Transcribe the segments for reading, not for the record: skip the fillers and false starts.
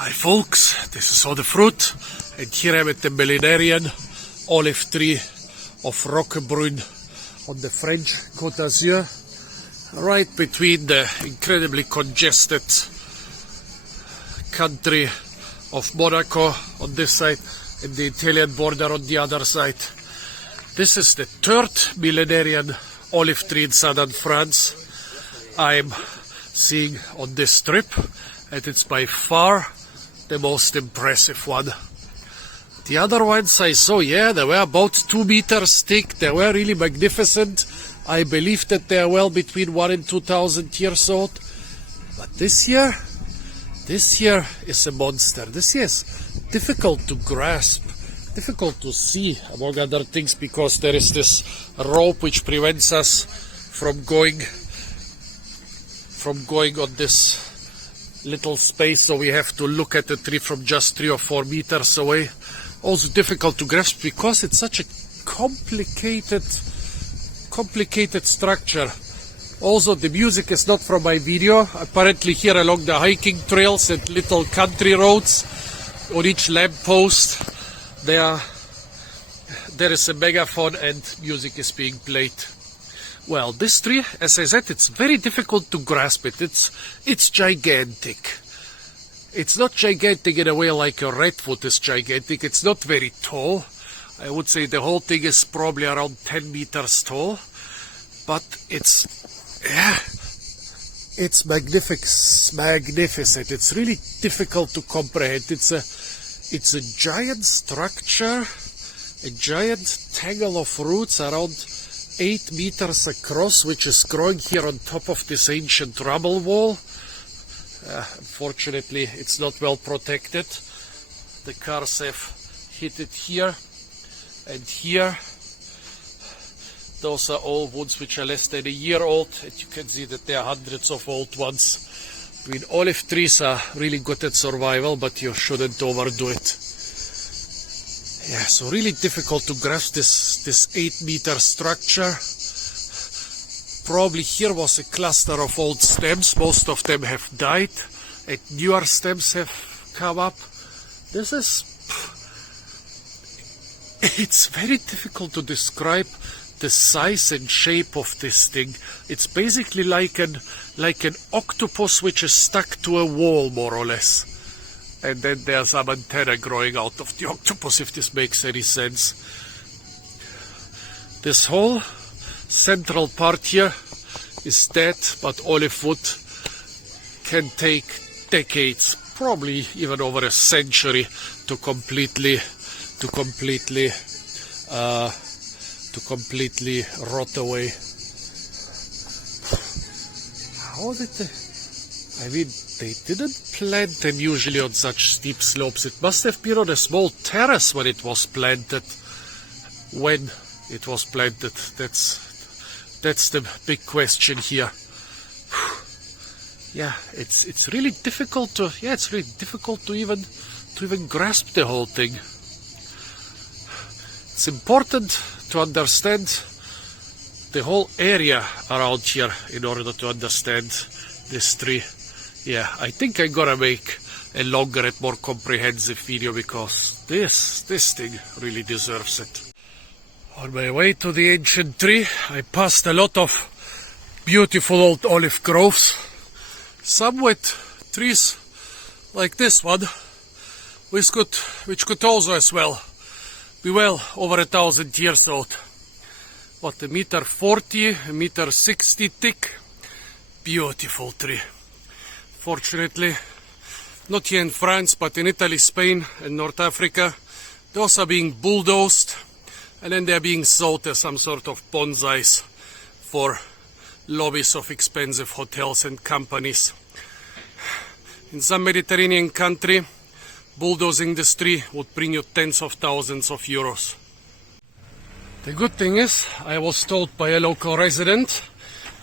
Hi folks, this is all the fruit, and here I'm at the millenarian olive tree of Roquebrune on the French Côte d'Azur, right between the incredibly congested country of Monaco on this side and the Italian border on the other side. This is the third millenarian olive tree in southern France I'm seeing on this trip, and it's by far the most impressive one. The other ones I saw, they were about 2 meters thick. They were really magnificent. I believe that they are well between 1 and 2,000 years old. But this here is a monster. This here is difficult to grasp, difficult to see, among other things, because there is this rope which prevents us from going on this little space, so we have to look at the tree from just 3 or 4 meters away. Also difficult to grasp because it's such a complicated structure. Also, the music is not from my video. Apparently here along the hiking trails and little country roads, on each lamppost there is a megaphone and music is being played. Well, this tree, as I said, it's very difficult to grasp it. It's gigantic. It's not gigantic in a way like a redwood is gigantic. It's not very tall. I would say the whole thing is probably around 10 meters tall. But it's magnificent. It's really difficult to comprehend. It's a giant structure, a giant tangle of roots around 8 meters across, which is growing here on top of this ancient rubble wall. Unfortunately, it's not well protected. The cars have hit it here and here. Those are all woods which are less than a year old, and you can see that there are hundreds of old ones. I mean, olive trees are really good at survival, but you shouldn't overdo it. Yeah, so really difficult to grasp this 8-meter structure. Probably here was a cluster of old stems. Most of them have died, and newer stems have come up. It's very difficult to describe the size and shape of this thing. It's basically like an octopus which is stuck to a wall, more or less. And then there's some antenna growing out of the octopus, if this makes any sense. This whole central part here is dead, but olive wood can take decades, probably even over a century, to completely rot away. How did they didn't plant them usually on such steep slopes. It must have been on a small terrace when it was planted. That's the big question here. Yeah, it's really difficult to even grasp the whole thing. It's important to understand the whole area around here in order to understand this tree. Yeah, I think I'm gonna make a longer and more comprehensive video because this thing really deserves it. On my way to the ancient tree, I passed a lot of beautiful old olive groves. Some with trees like this one, which could also as well be well over 1,000 years old. What, 1.40 meters, 1.60 meters thick? Beautiful tree. Fortunately, not here in France, but in Italy, Spain, and North Africa, those are being bulldozed, and then they're being sold as some sort of bonsais for lobbies of expensive hotels and companies. In some Mediterranean country, bulldozing this tree would bring you tens of thousands of euros. The good thing is, I was told by a local resident,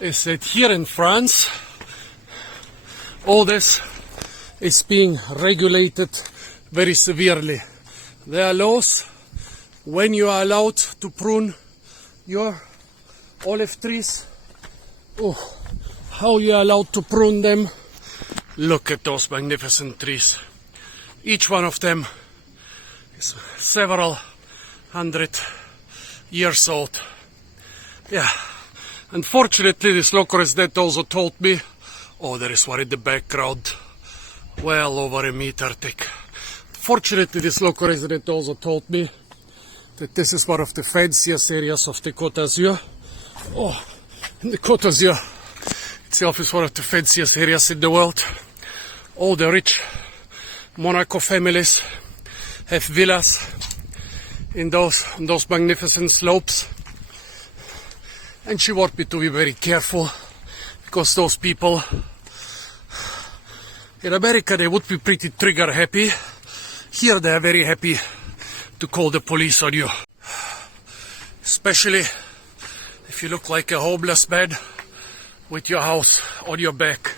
is that here in France, all this is being regulated very severely. There are laws when you are allowed to prune your olive trees. How you are allowed to prune them. Look at those magnificent trees. Each one of them is several hundred years old. Yeah. Unfortunately, this local resident also told me, oh, there is one in the background, well over a meter thick. Fortunately, this local resident also told me that this is one of the fanciest areas of the Côte d'Azur. Oh, the Côte d'Azur itself is one of the fanciest areas in the world. All the rich Monaco families have villas on those magnificent slopes. And she wanted me to be very careful, because those people in America, they would be pretty trigger happy. Here they are very happy to call the police on you. Especially if you look like a homeless man with your house on your back.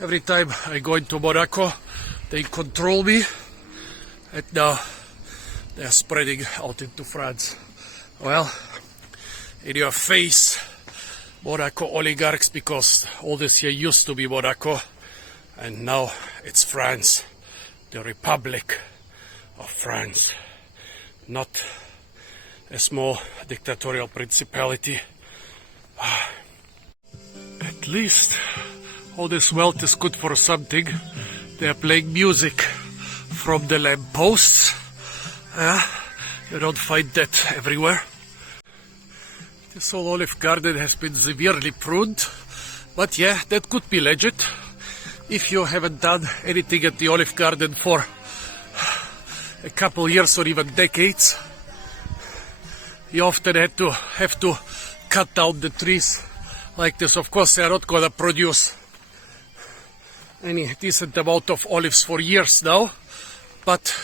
Every time I go into Monaco, they control me, and now they are spreading out into France. Well, in your face, Monaco oligarchs, because all this here used to be Monaco, and now it's France, the Republic of France, not a small dictatorial principality. At least all this wealth is good for something. They are playing music from the lampposts. You don't find that everywhere. This whole olive garden has been severely pruned, but yeah, that could be legit. If you haven't done anything at the olive garden for a couple years or even decades, you often have to cut down the trees like this. Of course, they are not going to produce any decent amount of olives for years now, but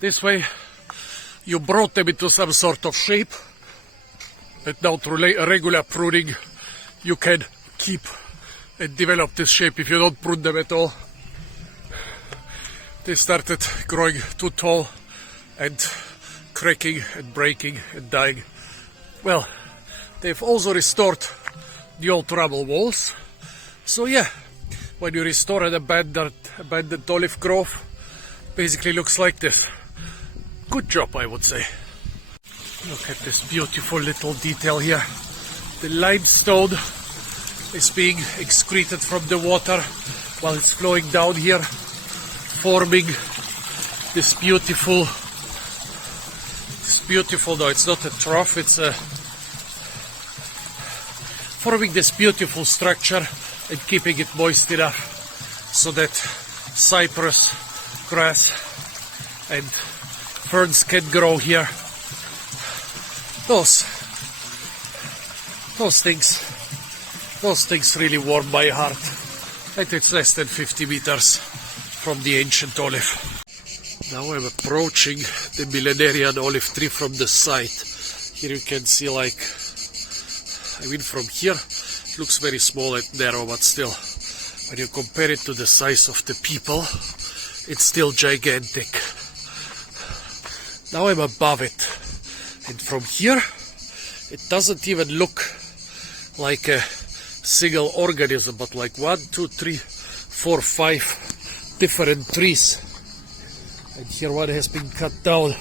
this way you brought them into some sort of shape. And now through regular pruning, you can keep and develop this shape if you don't prune them at all. They started growing too tall and cracking and breaking and dying. Well, they've also restored the old rubble walls. So yeah, when you restore an abandoned olive grove, basically looks like this. Good job, I would say. Look at this beautiful little detail here. The limestone is being excreted from the water while it's flowing down here, forming this beautiful, no, it's not a trough, it's forming this beautiful structure and keeping it moist enough so that cypress, grass and ferns can grow here. Those things really warm my heart. And it's less than 50 meters from the ancient olive. Now I'm approaching the millenarian olive tree from the side. Here you can see, like, I mean, from here it looks very small and narrow, but still, when you compare it to the size of the people, it's still gigantic. Now I'm above it. And from here, it doesn't even look like a single organism, but like 1, 2, 3, 4, 5 different trees. And here one has been cut down.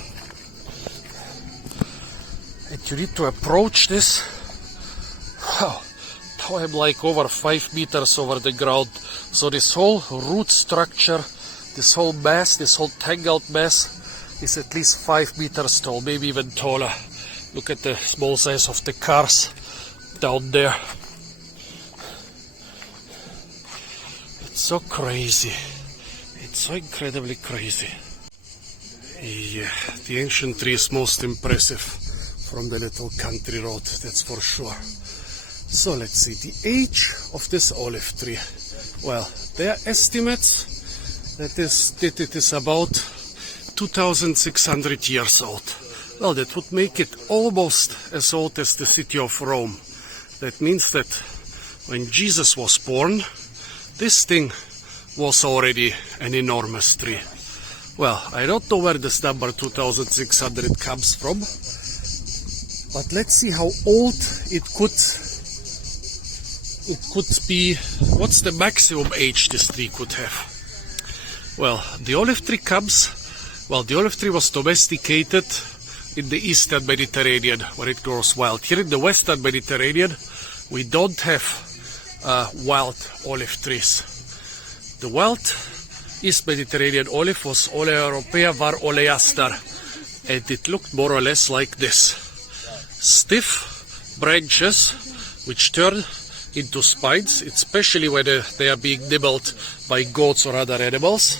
And you need to approach this. Wow, now I'm like over 5 meters over the ground. So this whole root structure, this whole mass, this whole tangled mass, is at least 5 meters tall, maybe even taller. Look at the small size of the cars down there. It's so crazy. It's so incredibly crazy. Yeah, the ancient tree is most impressive from the little country road, that's for sure. So let's see, the age of this olive tree. Well, there are estimates that it is about 2,600 years old. Well, that would make it almost as old as the city of Rome. That means that when Jesus was born, this thing was already an enormous tree. Well, I don't know where this number 2,600 comes from, but let's see how old it could be. What's the maximum age this tree could have? Well, the olive tree the olive tree was domesticated in the eastern Mediterranean where it grows wild. Here in the western Mediterranean, we don't have wild olive trees. The wild East Mediterranean olive was Olea europea var. Oleaster, and it looked more or less like this. Stiff branches which turn into spines, especially when they are being nibbled by goats or other animals,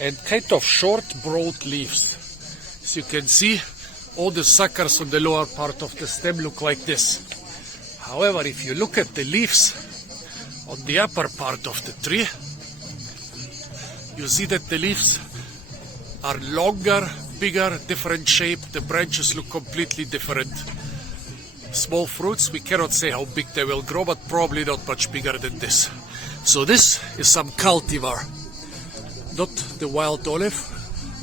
and kind of short, broad leaves. As you can see, all the suckers on the lower part of the stem look like this. However, if you look at the leaves on the upper part of the tree, you see that the leaves are longer, bigger, different shape. The branches look completely different. Small fruits, we cannot say how big they will grow, but probably not much bigger than this. So this is some cultivar, not the wild olive.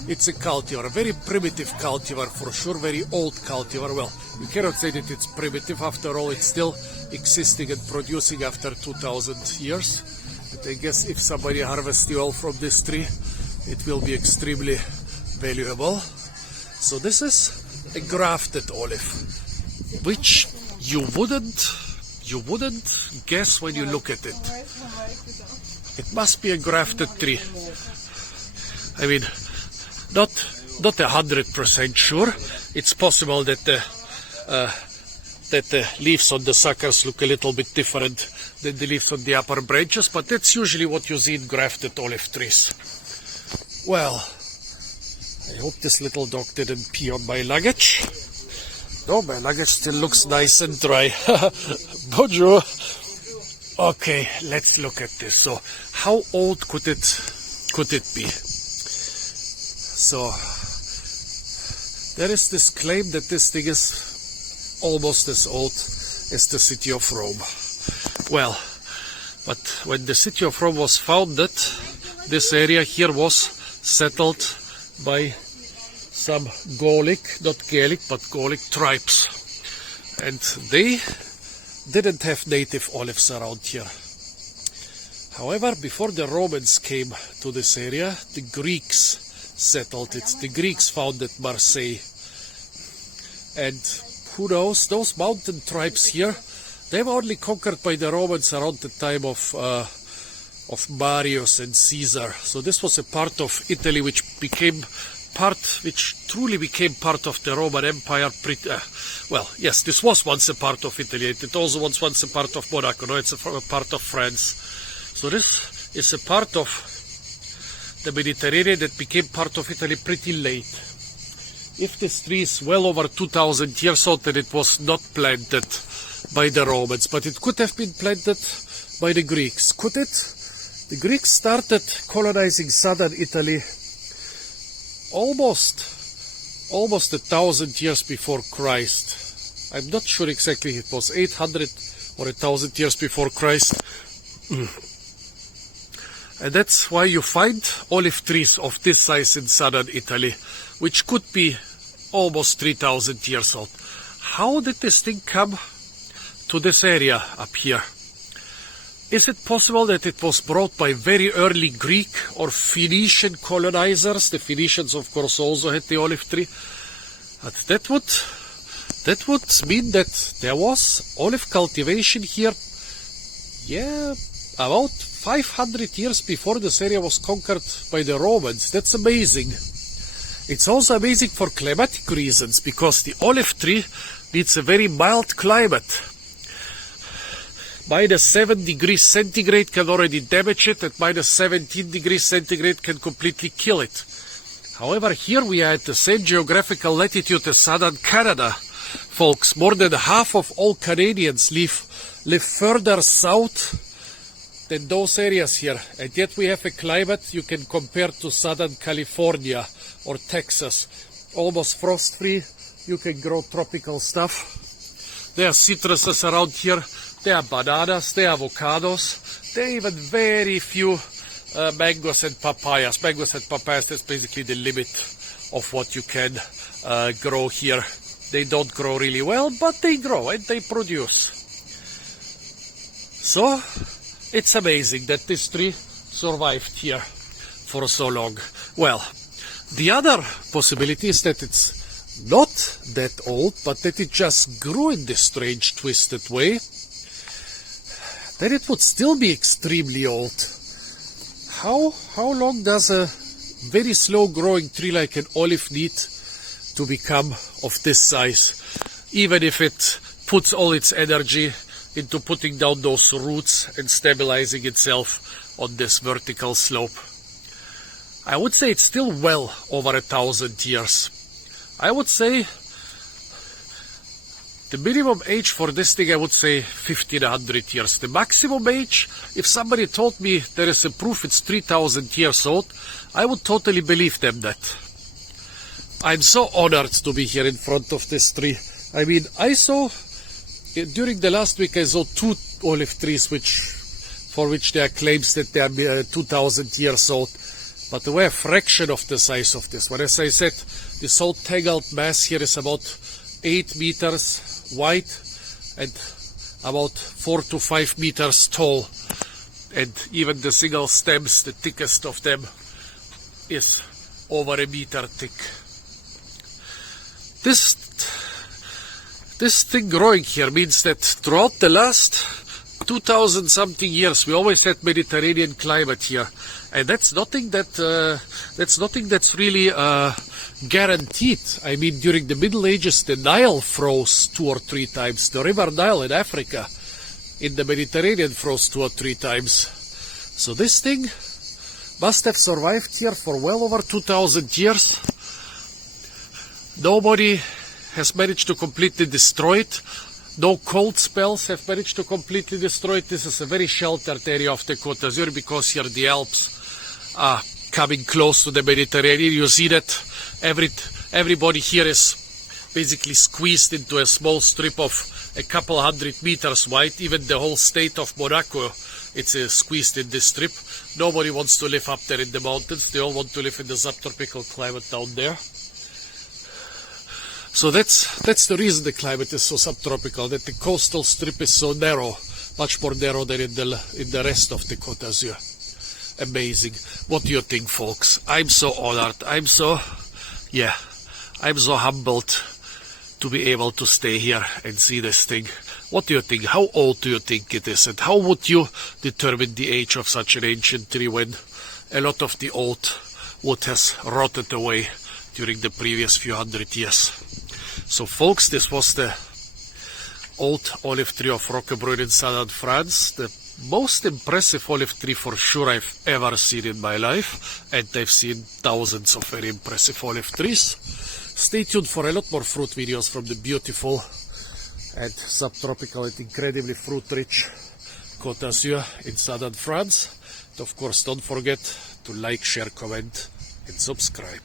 It's a cultivar, a very primitive cultivar for sure, very old cultivar. Well, you cannot say that it's primitive. After all, it's still existing and producing after 2000 years. But I guess if somebody harvests the oil from this tree, it will be extremely valuable. So this is a grafted olive, which you wouldn't guess when you look at it. It must be a grafted tree. I mean, not 100% sure. It's possible that the leaves on the suckers look a little bit different than the leaves on the upper branches, but that's usually what you see in grafted olive trees. Well, I hope this little dog didn't pee on my luggage. No, my luggage still looks nice and dry. Bonjour. Okay, let's look at this. So, how old could it be? So, there is this claim that this thing is almost as old as the city of Rome. Well, but when the city of Rome was founded, this area here was settled by some Gallic, not Gaelic, but Gallic tribes. And they didn't have native olives around here. However, before the Romans came to this area, the Greeks settled it. The Greeks founded Marseille. And who knows, those mountain tribes here, they were only conquered by the Romans around the time of Marius and Caesar. So this was a part of Italy which truly became part of the Roman Empire. Well, yes, this was once a part of Italy. It also was once a part of Monaco. No, it's a part of France. So this is a part of the Mediterranean that became part of Italy pretty late. If this tree is well over 2000 years old, then it was not planted by the Romans, but it could have been planted by the Greeks. Could it? The Greeks started colonizing southern Italy almost 1,000 years before Christ. I'm not sure exactly, it was 800 or 1,000 years before Christ. And that's why you find olive trees of this size in southern Italy, which could be almost 3,000 years old. How did this thing come to this area up here? Is it possible that it was brought by very early Greek or Phoenician colonizers? The Phoenicians, of course, also had the olive tree. But that would mean that there was olive cultivation here, about 500 years before this area was conquered by the Romans. That's amazing. It's also amazing for climatic reasons, because the olive tree needs a very mild climate. Minus 7 degrees centigrade can already damage it, and minus 17 degrees centigrade can completely kill it. However, here we are at the same geographical latitude as southern Canada. Folks, more than half of all Canadians live further south than those areas here. And yet we have a climate you can compare to southern California or Texas. Almost frost-free, you can grow tropical stuff. There are citruses around here. There are bananas, there are avocados, there are even very few mangoes and papayas. Mangoes and papayas, that's basically the limit of what you can grow here. They don't grow really well, but they grow and they produce. So, it's amazing that this tree survived here for so long? Well, the other possibility is that it's not that old, but that it just grew in this strange twisted way. Then it would still be extremely old. How long does a very slow growing tree like an olive need to become of this size, even if it puts all its energy into putting down those roots and stabilizing itself on this vertical slope? I would say it's still well over 1,000 years. I would say the minimum age for this thing, I would say 1,500 years. The maximum age, if somebody told me there is a proof it's 3,000 years old, I would totally believe them that. I'm so honored to be here in front of this tree. I mean, during the last week I saw 2 olive trees for which there are claims that they are 2,000 years old, but they were a fraction of the size of this one. As I said, this whole tangled mass here is about 8 meters wide and about 4 to 5 meters tall, and even the single stems, the thickest of them, is over 1 meter thick. This thing growing here means that throughout the last 2,000 something years we always had Mediterranean climate here, and that's nothing that's really guaranteed. I mean, during the Middle Ages the Nile froze 2 or 3 times. The River Nile in Africa, in the Mediterranean, froze 2 or 3 times. So this thing must have survived here for well over 2,000 years. Nobody has managed to completely destroy it. No cold spells have managed to completely destroy it. This is a very sheltered area of the Côte d'Azur because here the Alps are coming close to the Mediterranean. You see that everybody here is basically squeezed into a small strip of a couple 100 meters wide. Even the whole state of Monaco, it's squeezed in this strip. Nobody wants to live up there in the mountains. They all want to live in the subtropical climate down there. So that's the reason the climate is so subtropical, that the coastal strip is so narrow, much more narrow than in the rest of the Côte d'Azur. Amazing. What do you think, folks? I'm so honored. I'm so humbled to be able to stay here and see this thing. What do you think? How old do you think it is? And how would you determine the age of such an ancient tree when a lot of the old wood has rotted away during the previous few hundred years? So folks, this was the old olive tree of Roquebrune in southern France, the most impressive olive tree for sure I've ever seen in my life, and I've seen thousands of very impressive olive trees. Stay tuned for a lot more fruit videos from the beautiful and subtropical and incredibly fruit-rich Côte d'Azur in southern France. And of course, don't forget to like, share, comment and subscribe.